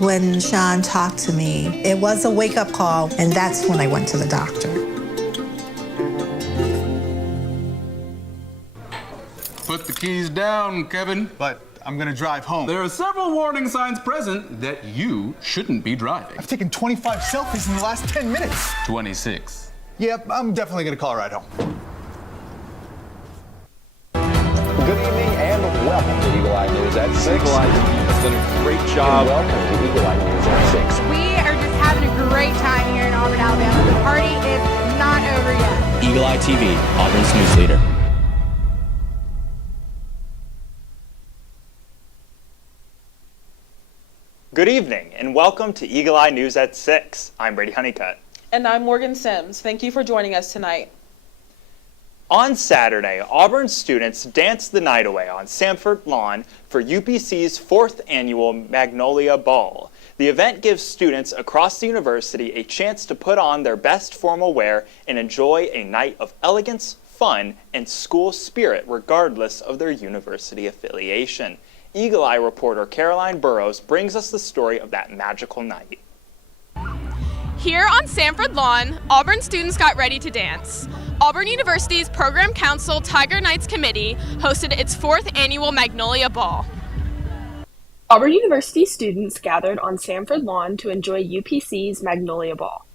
When Sean talked to me, it was a wake-up call, and that's when I went to the doctor. Put the keys down, Kevin. But I'm gonna drive home. There are several warning signs present that you shouldn't be driving. I've taken 25 selfies in the last 10 minutes. 26. Yep, I'm definitely gonna call a ride home. Good evening and welcome to Eagle Eye News at 6. Eagle Eye has done a great job. And welcome to Eagle Eye News at 6. We are just having a great time here in Auburn, Alabama. The party is not over yet. Eagle Eye TV, Auburn's news leader. Good evening and welcome to Eagle Eye News at 6. I'm Brady Honeycutt. And I'm Morgan Sims. Thank you for joining us tonight. On Saturday, Auburn students danced the night away on Sanford Lawn for UPC's 4th annual Magnolia Ball. The event gives students across the university a chance to put on their best formal wear and enjoy a night of elegance, fun, and school spirit regardless of their university affiliation. Eagle Eye reporter Caroline Burrows brings us the story of that magical night. Here on Sanford Lawn, Auburn students got ready to dance. Auburn University's Program Council Tiger Knights Committee hosted its 4th annual Magnolia Ball. Auburn University students gathered on Sanford Lawn to enjoy UPC's Magnolia Ball.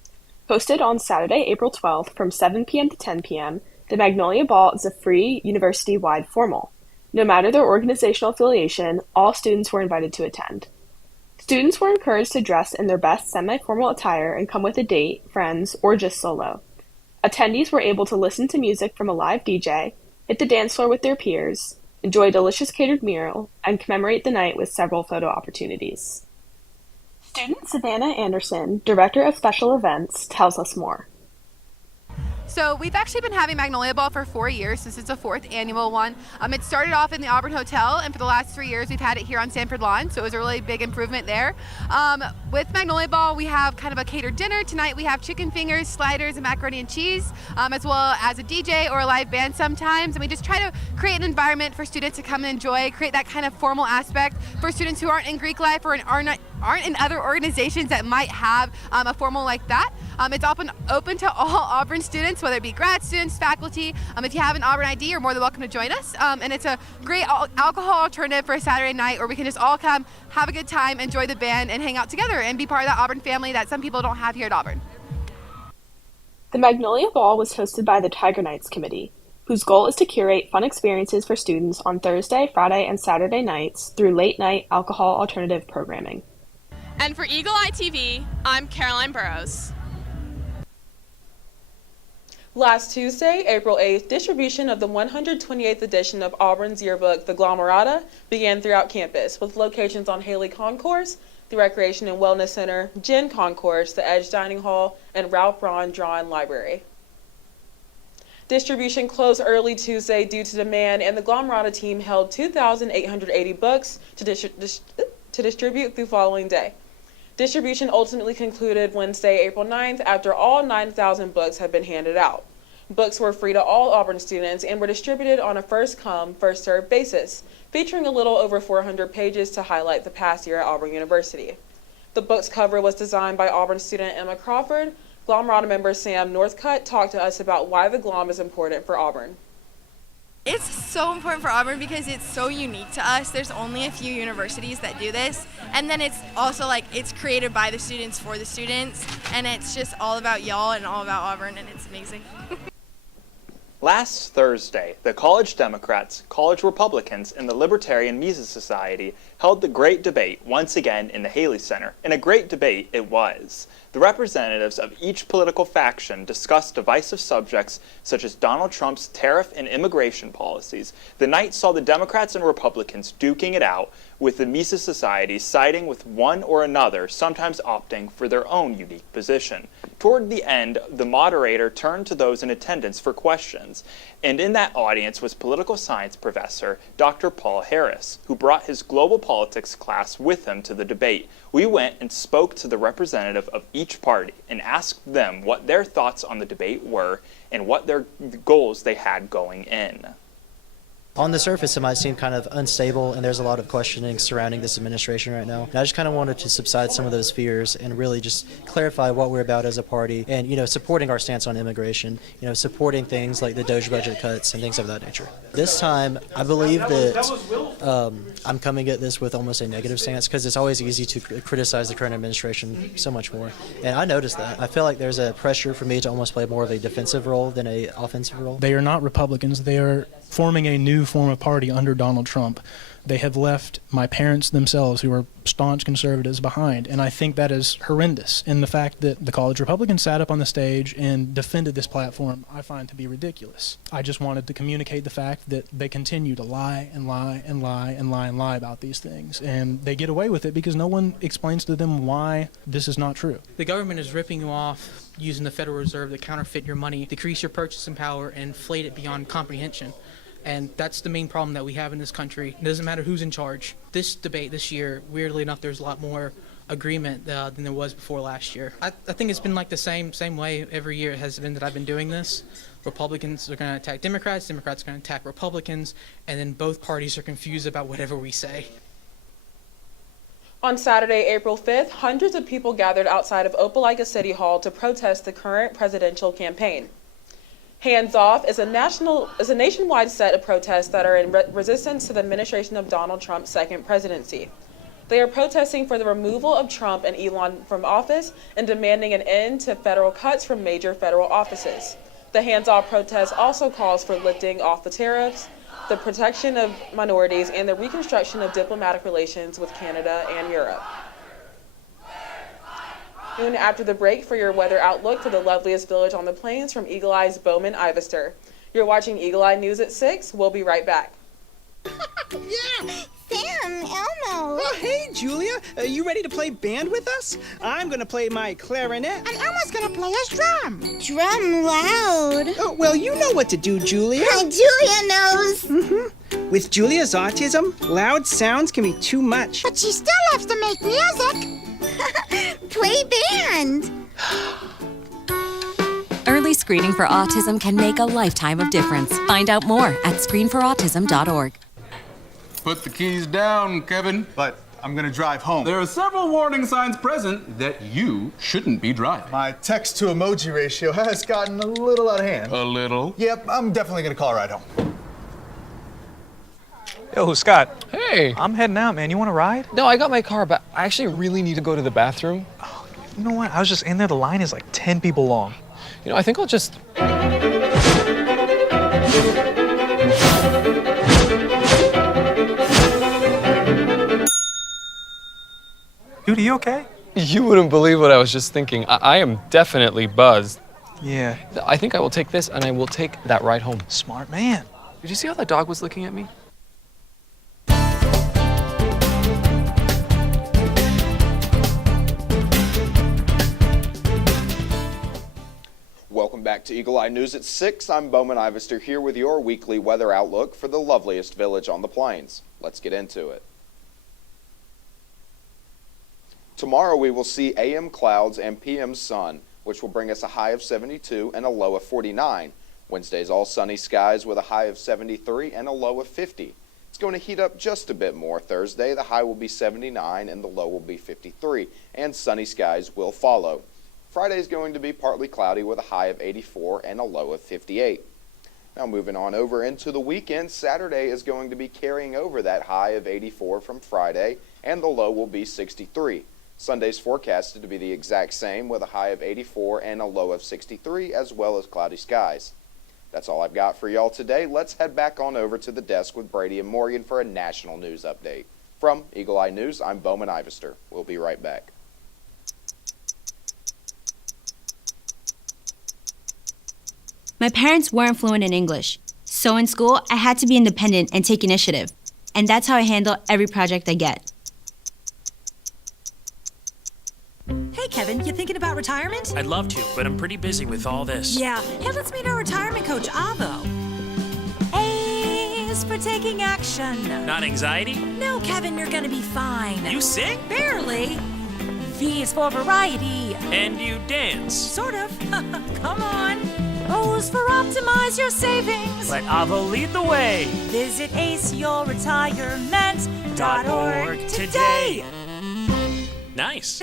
Hosted on Saturday, April 12th from 7 p.m. to 10 p.m., the Magnolia Ball is a free university-wide formal. No matter their organizational affiliation, all students were invited to attend. Students were encouraged to dress in their best semi-formal attire and come with a date, friends, or just solo. Attendees were able to listen to music from a live DJ, hit the dance floor with their peers, enjoy a delicious catered meal, and commemorate the night with several photo opportunities. Student Savannah Anderson, Director of Special Events, tells us more. So we've actually been having Magnolia Ball for 4 years. This is the 4th annual one. It started off in the Auburn Hotel, and for the last 3 years we've had it here on Sanford Lawn, so it was a really big improvement there. With Magnolia Ball, we have kind of a catered dinner. Tonight we have chicken fingers, sliders, and macaroni and cheese, as well as a DJ or a live band sometimes. And we just try to create an environment for students to come and enjoy, create that kind of formal aspect for students who aren't in Greek life or aren't in other organizations that might have a formal like that. It's open to all Auburn students, whether it be grad students, faculty. If you have an Auburn ID, you're more than welcome to join us. And it's a great alcohol alternative for a Saturday night where we can just all come, have a good time, enjoy the band, and hang out together and be part of that Auburn family that some people don't have here at Auburn. The Magnolia Ball was hosted by the Tiger Knights Committee, whose goal is to curate fun experiences for students on Thursday, Friday, and Saturday nights through late-night alcohol alternative programming. And for Eagle Eye TV, I'm Caroline Burrows. Last Tuesday, April 8th, distribution of the 128th edition of Auburn's yearbook, The Glomerata, began throughout campus, with locations on Haley Concourse, the Recreation and Wellness Center, Gin Concourse, the Edge Dining Hall, and Ralph Braun Drawn Library. Distribution closed early Tuesday due to demand, and the Glomerata team held 2,880 books to distribute through following day. Distribution ultimately concluded Wednesday, April 9th, after all 9,000 books had been handed out. Books were free to all Auburn students and were distributed on a first-come, first-served basis, featuring a little over 400 pages to highlight the past year at Auburn University. The book's cover was designed by Auburn student Emma Crawford. Glomerata member Sam Northcutt talked to us about why the Glom is important for Auburn. It's so important for Auburn because it's so unique to us. There's only a few universities that do this. And then it's also it's created by the students for the students. And it's just all about y'all and all about Auburn, and it's amazing. Last Thursday, the College Democrats, College Republicans, and the Libertarian Mises Society held the Great Debate once again in the Haley Center, and a great debate it was. The representatives of each political faction discussed divisive subjects such as Donald Trump's tariff and immigration policies. The night saw the Democrats and Republicans duking it out, with the Mises Society siding with one or another, sometimes opting for their own unique position. Toward the end, the moderator turned to those in attendance for questions, and in that audience was political science professor Dr. Paul Harris, who brought his global politics class with him to the debate. We went and spoke to the representative of each party and asked them what their thoughts on the debate were and what their goals they had going in. On the surface, it might seem kind of unstable, and there's a lot of questioning surrounding this administration right now. And I just kind of wanted to subside some of those fears and really just clarify what we're about as a party and, supporting our stance on immigration, supporting things like the DOGE budget cuts and things of that nature. This time, I believe that I'm coming at this with almost a negative stance because it's always easy to criticize the current administration so much more. And I noticed that. I feel like there's a pressure for me to almost play more of a defensive role than a offensive role. They are not Republicans. They are forming a new form of party under Donald Trump. They have left my parents themselves, who are staunch conservatives, behind, and I think that is horrendous. And the fact that the college Republicans sat up on the stage and defended this platform, I find to be ridiculous. I just wanted to communicate the fact that they continue to lie and lie and lie and lie and lie about these things, and they get away with it because no one explains to them why this is not true. The government is ripping you off, using the Federal Reserve to counterfeit your money, decrease your purchasing power, and inflate it beyond comprehension. And that's the main problem that we have in this country. It doesn't matter who's in charge. This debate this year, weirdly enough, there's a lot more agreement than there was before last year. I think it's been like the same way every year it has been that I've been doing this. Republicans are going to attack Democrats, Democrats are going to attack Republicans, and then both parties are confused about whatever we say. On Saturday, April 5th, hundreds of people gathered outside of Opelika City Hall to protest the current presidential campaign. Hands Off is a nationwide set of protests that are in resistance to the administration of Donald Trump's second presidency. They are protesting for the removal of Trump and Elon from office and demanding an end to federal cuts from major federal offices. The Hands Off protest also calls for lifting off the tariffs, the protection of minorities, and the reconstruction of diplomatic relations with Canada and Europe. Soon after the break for your weather outlook for the loveliest village on the plains from Eagle Eye's Bowman Ivester. You're watching Eagle Eye News at 6. We'll be right back. Yeah! Sam, Elmo! Oh, hey, Julia. Are you ready to play band with us? I'm gonna play my clarinet. And Elmo's gonna play his drum. Drum loud. Oh, well, you know what to do, Julia. Julia knows. Mm-hmm. With Julia's autism, loud sounds can be too much. But she still loves to make music. Play band. Early screening for autism can make a lifetime of difference. Find out more at screenforautism.org. Put the keys down, Kevin. But I'm gonna drive home. There are several warning signs present that you shouldn't be driving. My text to emoji ratio has gotten a little out of hand. A little? Yep, I'm definitely gonna call a ride home. Yo, Scott. Hey. I'm heading out, man. You want to ride? No, I got my car, but I actually really need to go to the bathroom. Oh, you know what? I was just in there. The line is like 10 people long. You know, I think I'll just... Dude, are you okay? You wouldn't believe what I was just thinking. I am definitely buzzed. Yeah. I think I will take this, and I will take that ride home. Smart man. Did you see how that dog was looking at me? Welcome back to Eagle Eye News at 6. I'm Bowman Ivester here with your weekly weather outlook for the loveliest village on the plains. Let's get into it. Tomorrow we will see AM clouds and PM sun, which will bring us a high of 72 and a low of 49. Wednesday's all sunny skies with a high of 73 and a low of 50. It's going to heat up just a bit more Thursday. The high will be 79 and the low will be 53, and sunny skies will follow. Friday is going to be partly cloudy with a high of 84 and a low of 58. Now moving on over into the weekend, Saturday is going to be carrying over that high of 84 from Friday, and the low will be 63. Sunday's forecasted to be the exact same with a high of 84 and a low of 63, as well as cloudy skies. That's all I've got for y'all today. Let's head back on over to the desk with Brady and Morgan for a national news update. From Eagle Eye News, I'm Bowman Ivester. We'll be right back. My parents weren't fluent in English, so in school I had to be independent and take initiative, and that's how I handle every project I get. Hey Kevin, you thinking about retirement? I'd love to, but I'm pretty busy with all this. Yeah, hey, let's meet our retirement coach, Avo. A is for taking action. Not anxiety? No, Kevin, you're gonna be fine. You sing? Barely. V is for variety. And you dance? Sort of. Come on. O's for optimize your savings. Let Avo lead the way. Visit aceyourretirement.org today. Nice.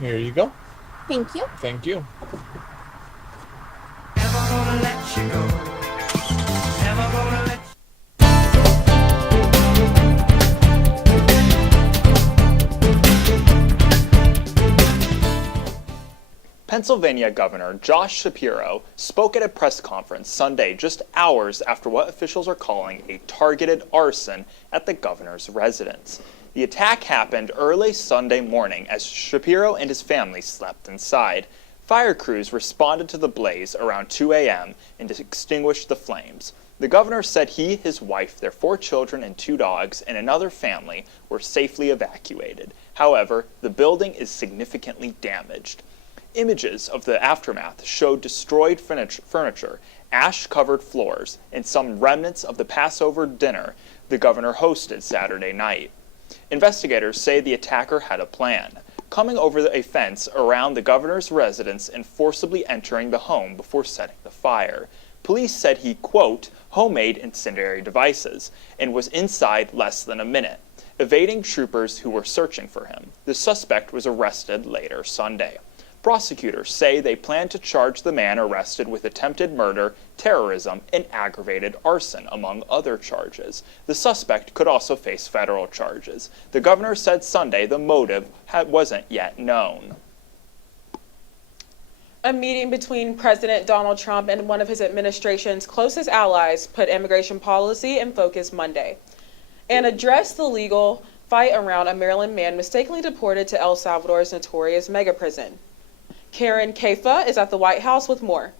Here you go. Thank you. Thank you. Pennsylvania Governor Josh Shapiro spoke at a press conference Sunday just hours after what officials are calling a targeted arson at the governor's residence. The attack happened early Sunday morning as Shapiro and his family slept inside. Fire crews responded to the blaze around 2 a.m. and extinguished the flames. The governor said he, his wife, their 4 children and 2 dogs, and another family were safely evacuated. However, the building is significantly damaged. Images of the aftermath showed destroyed furniture, ash-covered floors, and some remnants of the Passover dinner the governor hosted Saturday night. Investigators say the attacker had a plan, coming over a fence around the governor's residence and forcibly entering the home before setting the fire. Police said he, quote, homemade incendiary devices, and was inside less than a minute, evading troopers who were searching for him. The suspect was arrested later Sunday. Prosecutors say they plan to charge the man arrested with attempted murder, terrorism, and aggravated arson, among other charges. The suspect could also face federal charges. The governor said Sunday the motive wasn't yet known. A meeting between President Donald Trump and one of his administration's closest allies put immigration policy in focus Monday and addressed the legal fight around a Maryland man mistakenly deported to El Salvador's notorious mega prison. Karen Kaifa is at the White House with more.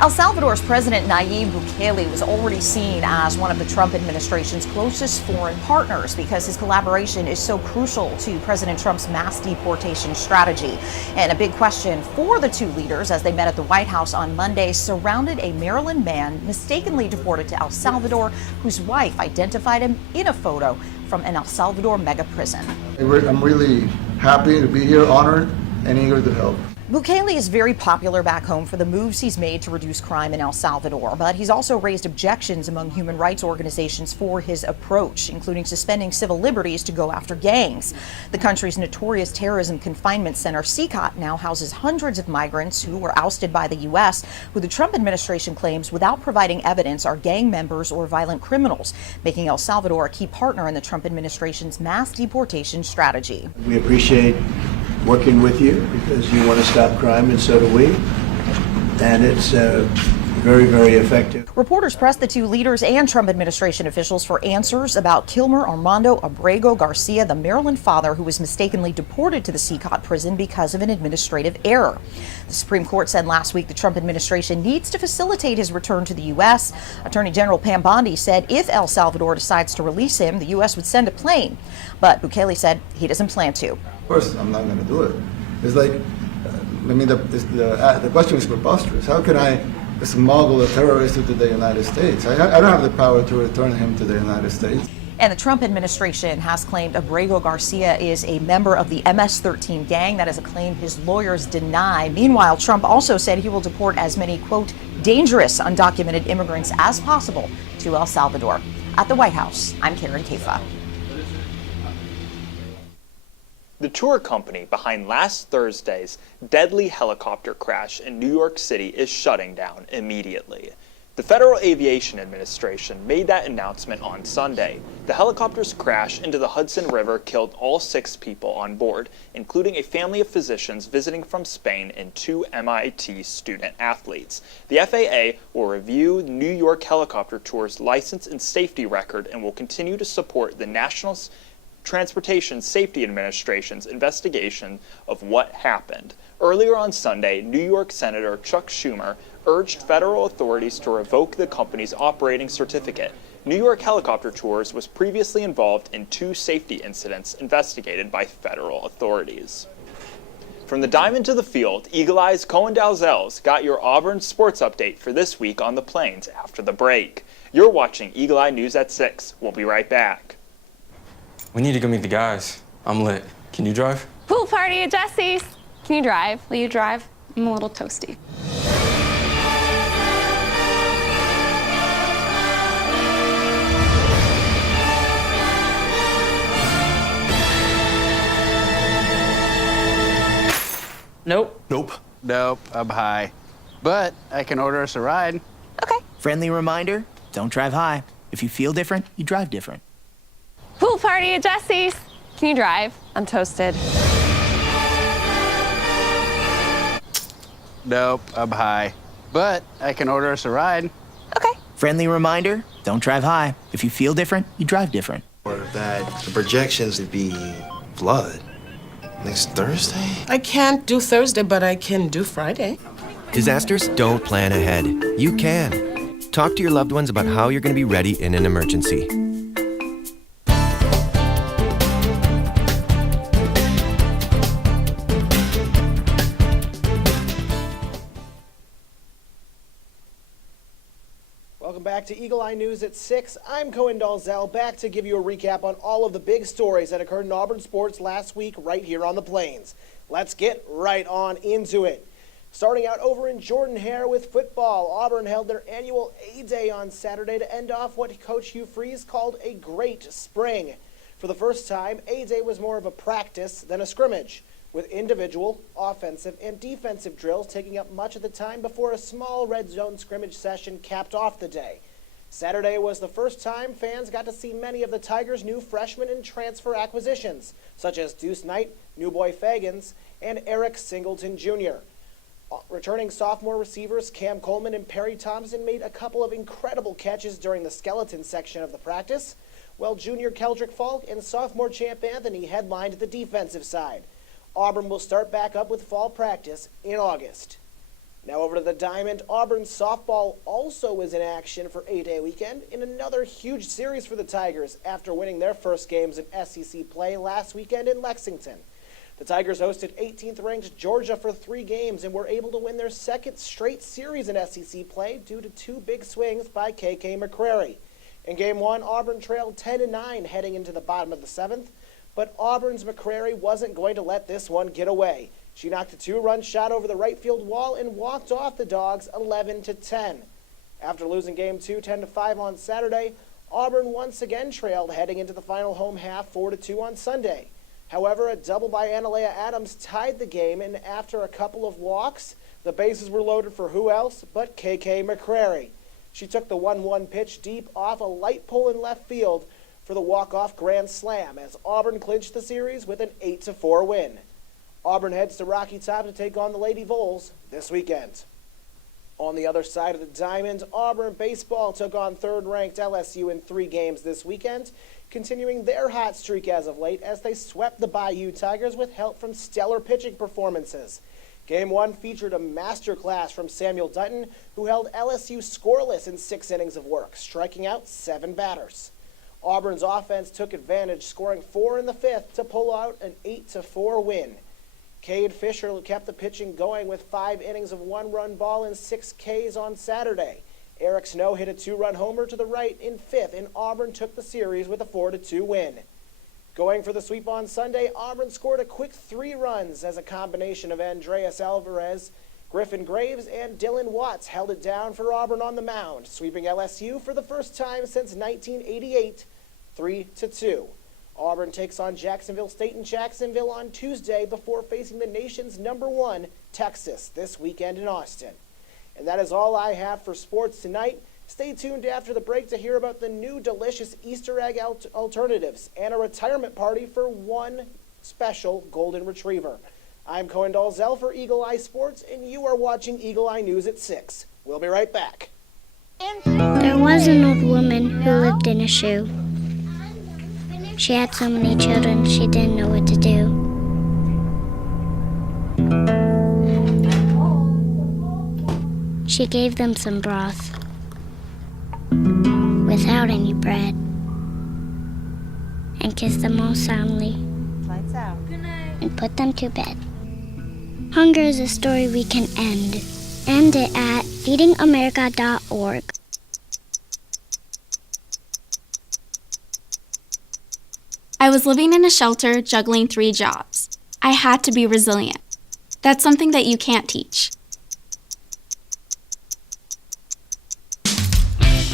El Salvador's President Nayib Bukele was already seen as one of the Trump administration's closest foreign partners because his collaboration is so crucial to President Trump's mass deportation strategy. And a big question for the 2 leaders as they met at the White House on Monday surrounded a Maryland man mistakenly deported to El Salvador, whose wife identified him in a photo from an El Salvador mega prison. I'm really happy to be here, honored, and eager to help. Bukele is very popular back home for the moves he's made to reduce crime in El Salvador, but he's also raised objections among human rights organizations for his approach, including suspending civil liberties to go after gangs. The country's notorious terrorism confinement center, CICOT, now houses hundreds of migrants who were ousted by the U.S., who the Trump administration claims, without providing evidence, are gang members or violent criminals, making El Salvador a key partner in the Trump administration's mass deportation strategy. We appreciate working with you because you want to stop crime, and so do we. And it's very, very effective. Reporters pressed the 2 leaders and Trump administration officials for answers about Kilmer Armando Abrego Garcia, the Maryland father who was mistakenly deported to the CICOT prison because of an administrative error. The Supreme Court said last week the Trump administration needs to facilitate his return to the U.S. Attorney General Pam Bondi said if El Salvador decides to release him, the U.S. would send a plane. But Bukele said he doesn't plan to. Of course, I'm not going to do it. It's like, the question is preposterous. How can I smuggle a terrorist into the United States? I don't have the power to return him to the United States. And the Trump administration has claimed Abrego Garcia is a member of the MS-13 gang. That is a claim his lawyers deny. Meanwhile, Trump also said he will deport as many, quote, dangerous undocumented immigrants as possible to El Salvador. At the White House, I'm Karen Kaifa. The tour company behind last Thursday's deadly helicopter crash in New York City is shutting down immediately. The Federal Aviation Administration made that announcement on Sunday. The helicopter's crash into the Hudson River killed all 6 people on board, including a family of physicians visiting from Spain and 2 MIT student athletes. The FAA will review New York Helicopter Tour's license and safety record and will continue to support the National Transportation Safety Administration's investigation of what happened. Earlier on Sunday, New York Senator Chuck Schumer urged federal authorities to revoke the company's operating certificate. New York Helicopter Tours was previously involved in 2 safety incidents investigated by federal authorities. From the diamond to the field, Eagle Eye's Cohen Dalzell's got your Auburn sports update for this week on the Plains after the break. You're watching Eagle Eye News at 6. We'll be right back. We need to go meet the guys. I'm lit. Can you drive? Pool party at Jesse's. Can you drive? Will you drive? I'm a little toasty. Nope. Nope, I'm high. But I can order us a ride. Friendly reminder, don't drive high. If you feel different, you drive different. Pool party at Jesse's. Can you drive? I'm toasted. Nope, I'm high. But I can order us a ride. Friendly reminder, don't drive high. If you feel different, you drive different. Or that the projections would be flood next Thursday? I can't do Thursday, but I can do Friday. Disasters don't plan ahead. You can. Talk to your loved ones about how you're going to be ready in an emergency. Welcome back to Eagle Eye News at 6. I'm Cohen Dalzell, back to give you a recap on all of the big stories that occurred in Auburn sports last week right here on the Plains. Let's get right on into it. Starting out over in Jordan-Hare with football, Auburn held their annual A-Day on Saturday to end off what Coach Hugh Freeze called a great spring. For the first time, A-Day was more of a practice than a scrimmage, with individual, offensive, and defensive drills taking up much of the time before a small red zone scrimmage session capped off the day. Saturday was the first time fans got to see many of the Tigers' new freshman and transfer acquisitions, such as Deuce Knight, New Boy Fagans, and Eric Singleton Jr. Returning sophomore receivers Cam Coleman and Perry Thompson made a couple of incredible catches during the skeleton section of the practice, while junior Keldrick Falk and sophomore Champ Anthony headlined the defensive side. Auburn will start back up with fall practice in August. Now over to the Diamond. Auburn softball also was in action for A-Day weekend in another huge series for the Tigers after winning their first games in SEC play last weekend in Lexington. The Tigers hosted 18th-ranked Georgia for 3 games and were able to win their second straight series in SEC play due to 2 big swings by K.K. McCrary. In Game 1, Auburn trailed 10-9 heading into the bottom of the 7th, but Auburn's McCrary wasn't going to let this one get away. She knocked a 2-run shot over the right field wall and walked off the Dogs 11-10. After losing Game 2 10-5 on Saturday, Auburn once again trailed heading into the final home half 4-2 on Sunday. However, a double by Analea Adams tied the game, and after a couple of walks, the bases were loaded for who else but K.K. McCrary. She took the 1-1 pitch deep off a light pole in left field for the walk-off grand slam as Auburn clinched the series with an 8-4 win. Auburn heads to Rocky Top to take on the Lady Vols this weekend. On the other side of the diamond, Auburn baseball took on third-ranked LSU in 3 games this weekend, continuing their hot streak as of late as they swept the Bayou Tigers with help from stellar pitching performances. Game 1 featured a masterclass from Samuel Dutton, who held LSU scoreless in 6 innings of work, striking out 7 batters. Auburn's offense took advantage, scoring 4 in the 5th to pull out an 8-4 win. Cade Fisher kept the pitching going with 5 innings of 1-run ball and 6 Ks on Saturday. Eric Snow hit a 2-run homer to the right in 5th, and Auburn took the series with a 4-2 win. Going for the sweep on Sunday, Auburn scored a quick 3 runs as a combination of Andreas Alvarez, Griffin Graves, and Dylan Watts held it down for Auburn on the mound, sweeping LSU for the first time since 1988, 3-2. Auburn takes on Jacksonville State in Jacksonville on Tuesday before facing the nation's #1, Texas, this weekend in Austin. And that is all I have for sports tonight. Stay tuned after the break to hear about the new delicious Easter egg alternatives and a retirement party for one special golden retriever. I'm Cohen Dalzell for Eagle Eye Sports, and you are watching Eagle Eye News at 6. We'll be right back. There was an old woman who lived in a shoe. She had so many children, she didn't know what to do. She gave them some broth with without any bread. And kiss them all soundly. Lights out. Good night. And put them to bed. Hunger is a story we can end. End it at feedingamerica.org. I was living in a shelter juggling 3 jobs. I had to be resilient. That's something that you can't teach.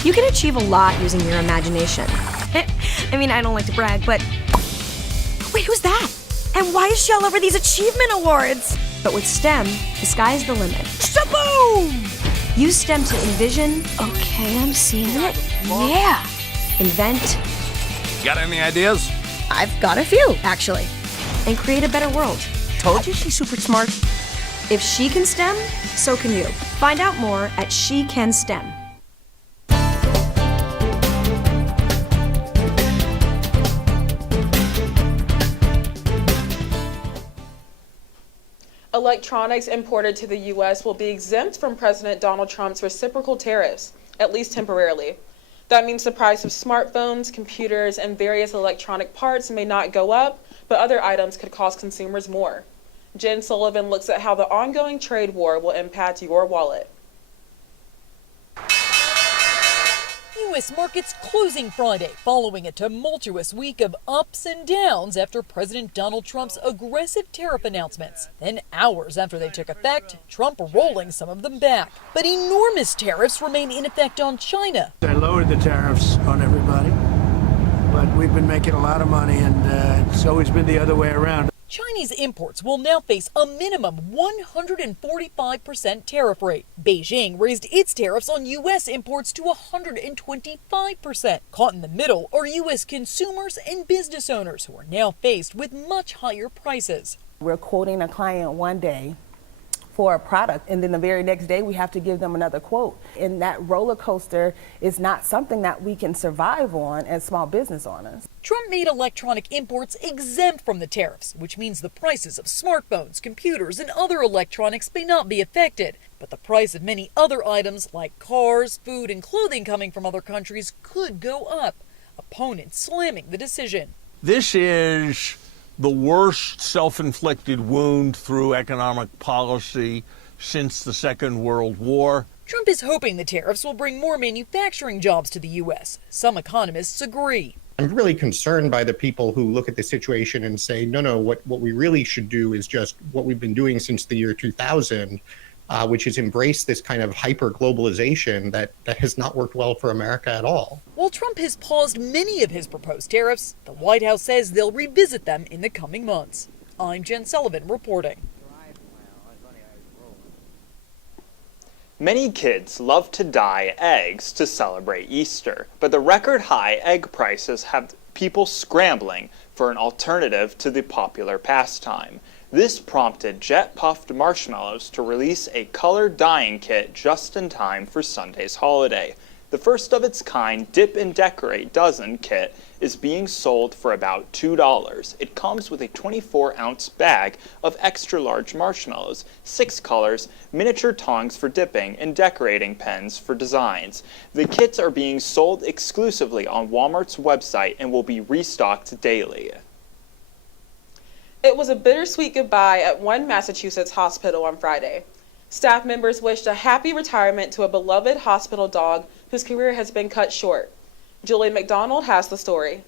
You can achieve a lot using your imagination. I mean, I don't like to brag, but... Wait, who's that? And why is she all over these achievement awards? But with STEM, the sky's the limit. Shaboom! Use STEM to envision... Okay, I'm seeing it. Yeah! Invent... Got any ideas? I've got a few, actually. And create a better world. Told you she's super smart. If she can STEM, so can you. Find out more at She Can STEM. Electronics imported to the U.S. will be exempt from President Donald Trump's reciprocal tariffs, at least temporarily. That means the price of smartphones, computers, and various electronic parts may not go up, but other items could cost consumers more. Jen Sullivan looks at how the ongoing trade war will impact your wallet. U.S. markets closing Friday following a tumultuous week of ups and downs after President Donald Trump's aggressive tariff announcements. Then hours after they took effect, Trump rolling some of them back. But enormous tariffs remain in effect on China. I lowered the tariffs on everybody, but we've been making a lot of money, and it's always been the other way around. Chinese imports will now face a minimum 145% tariff rate. Beijing raised its tariffs on U.S. imports to 125%. Caught in the middle are U.S. consumers and business owners who are now faced with much higher prices. We're quoting a client one day for a product, and then the very next day we have to give them another quote. And that roller coaster is not something that we can survive on as small business owners. Trump made electronic imports exempt from the tariffs, which means the prices of smartphones, computers, and other electronics may not be affected. But the price of many other items like cars, food, and clothing coming from other countries could go up. Opponents slamming the decision. This is the worst self-inflicted wound through economic policy since the Second World War. Trump is hoping the tariffs will bring more manufacturing jobs to the U.S. Some economists agree. I'm really concerned by the people who look at the situation and say, no, what we really should do is just what we've been doing since the year 2000, which is embrace this kind of hyper-globalization that has not worked well for America at all. While Trump has paused many of his proposed tariffs, the White House says they'll revisit them in the coming months. I'm Jen Sullivan reporting. Many kids love to dye eggs to celebrate Easter, but the record high egg prices have people scrambling for an alternative to the popular pastime. This prompted Jet Puffed Marshmallows to release a color dyeing kit just in time for Sunday's holiday. The first of its kind Dip and Decorate dozen kit is being sold for about $2. It comes with a 24-ounce bag of extra large marshmallows, 6 colors, miniature tongs for dipping, and decorating pens for designs. The kits are being sold exclusively on Walmart's website and will be restocked daily. It was a bittersweet goodbye at one Massachusetts hospital on Friday. Staff members wished a happy retirement to a beloved hospital dog whose career has been cut short. Julie McDonald has the story.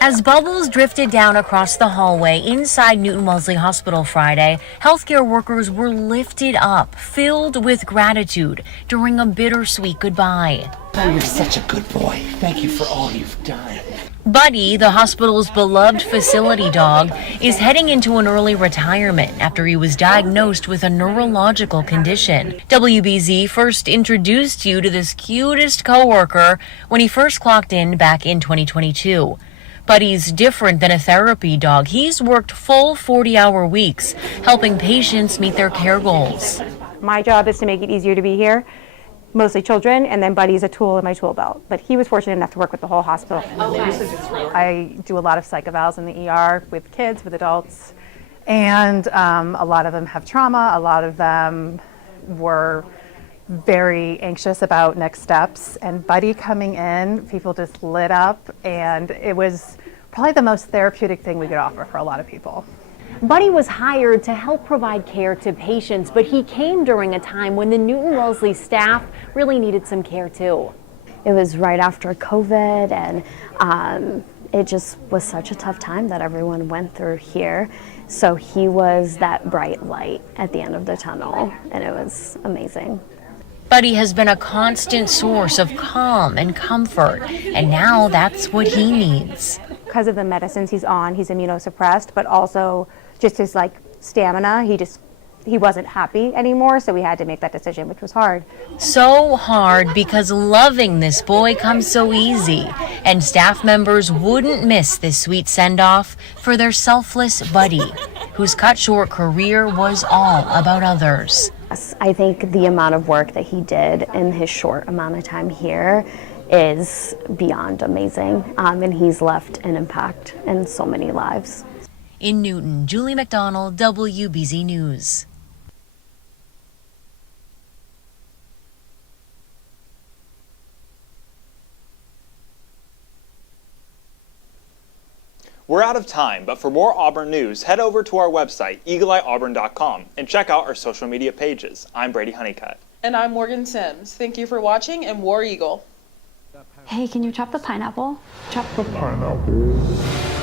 As bubbles drifted down across the hallway inside Newton Wellesley Hospital Friday, healthcare workers were lifted up, filled with gratitude during a bittersweet goodbye. Oh, you're such a good boy. Thank you for all you've done. Buddy, the hospital's beloved facility dog, is heading into an early retirement after he was diagnosed with a neurological condition. WBZ first introduced you to this cutest coworker when he first clocked in back in 2022. Buddy's different than a therapy dog. He's worked full 40-hour weeks, helping patients meet their care goals. My job is to make it easier to be here. Mostly children, and then Buddy's a tool in my tool belt. But he was fortunate enough to work with the whole hospital. I do a lot of psych evals in the ER with kids, with adults, and a lot of them have trauma. A lot of them were very anxious about next steps, and Buddy coming in, people just lit up, and it was probably the most therapeutic thing we could offer for a lot of people. Buddy was hired to help provide care to patients, but he came during a time when the Newton Wellesley staff really needed some care too. It was right after COVID, and it just was such a tough time that everyone went through here. So he was that bright light at the end of the tunnel, and it was amazing. Buddy has been a constant source of calm and comfort, and now that's what he needs. Because of the medicines he's on, he's immunosuppressed, but also just his stamina, he wasn't happy anymore, so we had to make that decision, which was hard. So hard because loving this boy comes so easy, and staff members wouldn't miss this sweet send-off for their selfless Buddy, whose cut short career was all about others. I think the amount of work that he did in his short amount of time here is beyond amazing, and he's left an impact in so many lives. In Newton, Julie McDonald, WBZ News. We're out of time, but for more Auburn news, head over to our website, eagleeyeauburn.com, and check out our social media pages. I'm Brady Honeycutt. And I'm Morgan Sims. Thank you for watching, and War Eagle. Hey, can you chop the pineapple? Chop the pineapple.